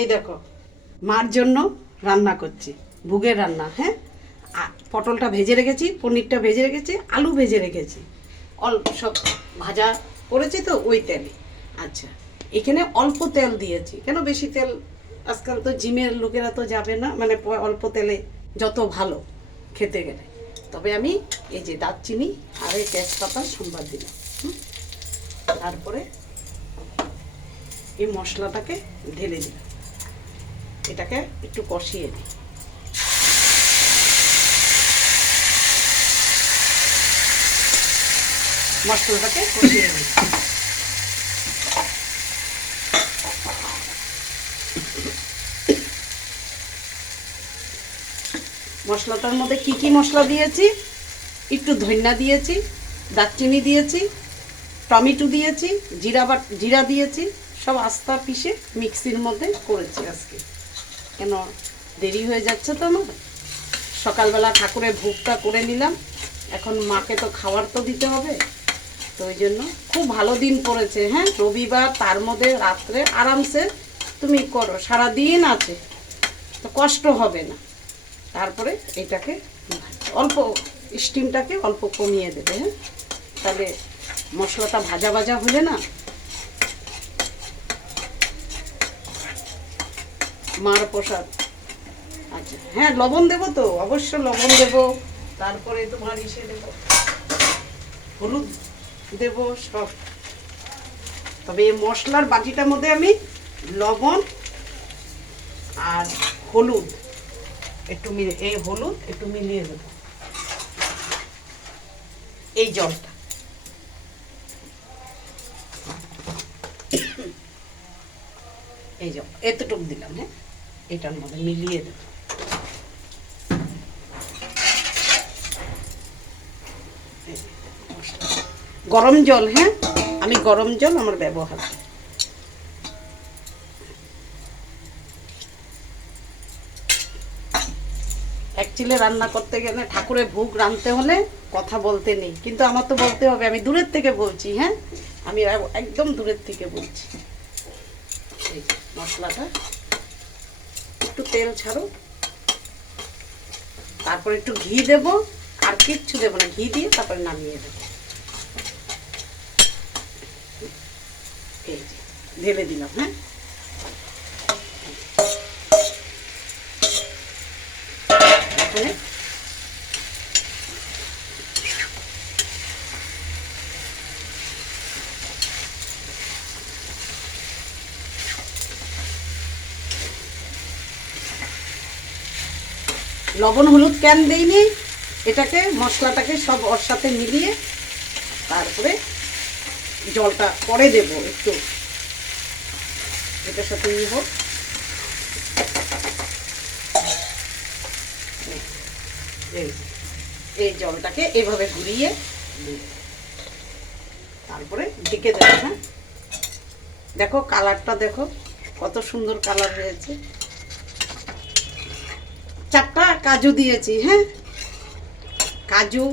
এই দেখো মার জন্য রান্না করছি, ভুগের রান্না। হ্যাঁ, পটলটা ভেজে রেখেছি, পনিরটা ভেজে রেখেছি, আলু ভেজে রেখেছি, অল্প সব ভাজা করেছি তো ওই তেলে। আচ্ছা, এখানে অল্প তেল দিয়েছি, কেন বেশি তেল আজকাল তো জিমের লোকেরা তো যাবে না, মানে অল্প তেলে যত ভালো খেতে গেলে। তবে আমি এই যে দারচিনি আর এই তেজপাতা সম্বাদ দিলাম। তারপরে এই মশলাটাকে ঢেলে দিলাম, এটাকে একটু কষিয়ে দিই। মশলাটাকে কষিয়ে দিই। মশলাটার মধ্যে কি কি মশলা দিয়েছি, একটু ধনিয়া দিয়েছি, দারচিনি দিয়েছি, টমেটো দিয়েছি, জিরা দিয়েছি, সব আস্তা পিষে মিক্সির মধ্যে করেছি আজকে। কেন দেরি হয়ে যাচ্ছে তো আমার, সকালবেলা ঠাকুরের ভোগটা করে নিলাম, এখন মাকে তো খাবার তো দিতে হবে, তো ওই জন্য খুব ভালো দিন পড়েছে। হ্যাঁ, রবিবার, তার মধ্যে রাত্রে আরামসে তুমি করো, সারাদিন আছে তো কষ্ট হবে না। তারপরে এটাকে অল্প স্টিমটাকে অল্প কমিয়ে দেবে। হ্যাঁ, তাহলে মশলাটা ভাজা ভাজা হলে না মার প্রসাদ। আচ্ছা হ্যাঁ, লবণ দেবো তো, অবশ্য লবণ দেবো, তারপরে তোমার ইসে দেবো, হলুদ দেবো সব। তবে এই মশলার বাটিটার মধ্যে আমি লবণ আর হলুদ একটু এই হলুদ একটু মিলিয়ে দেবো, এই জলটা। এই জল এতটুক দিলাম। হ্যাঁ, এটার মধ্যে মিলিয়ে দেবো। গরম জল, হ্যাঁ আমি গরম জল আমার ব্যবহার করি। অ্যাকচুয়ালি রান্না করতে গেলে, ঠাকুরের ভোগ রাঁধতে হলে কথা বলতে নেই, কিন্তু আমার তো বলতে হবে, আমি দূরের থেকে বলছি। হ্যাঁ, আমি একদম দূরের থেকে বলছি। এই মশলাটা একটু তেল ছাড়ো, তারপর একটু ঘি দেবো, আর কিচ্ছু দেবো না, ঘি দিয়ে তারপরে নামিয়ে দেবো। এই যে ঢেলে দিলাম। হ্যাঁ, এখানে লবণ হলুদ কেন দেইনি, এটাকে মশলাটাকে সব ওর সাথে মিলিয়ে তারপরে জলটা পরে দেব একটু, এটার সাথে হোক। এই জলটাকে এভাবে ঘুরিয়ে তারপরে ঢেকে দেবো। হ্যাঁ, দেখো কালারটা দেখো কত সুন্দর কালার হয়েছে। 4টা কাজু দিয়েছি। হ্যাঁ, কাজু,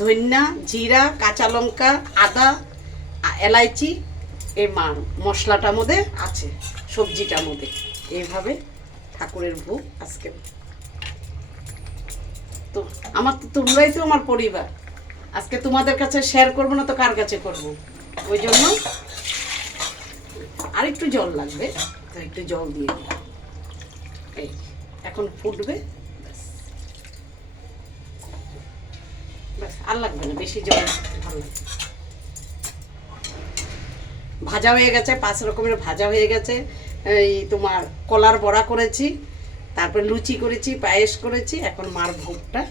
ধনিয়া, জিরা, কাঁচা লঙ্কা, আদা, এলাইচি এই মশলাটার মধ্যে আছে, সবজিটার মধ্যে। এইভাবে ঠাকুরের ভোগ আজকে। তো আমার তো তোমরাই তো আমার পরিবার, আজকে তোমাদের কাছে শেয়ার করবো না তো কার কাছে করব? ওই জন্য আর একটু জল লাগবে, তো একটু জল দিয়ে দিলাম। এই এখন ফুটবে, ব্যাস আর লাগবে না বেশি জল, ভালো লাগবে। ভাজা হয়ে গেছে, 5 রকমের ভাজা হয়ে গেছে। এই তোমার কলার বড়া করেছি, তারপর লুচি করেছি, পায়েস করেছি। এখন মার ভোগটা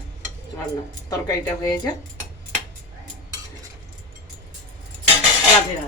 রান্না, তরকারিটা হয়ে যায়। রাধে রাধে।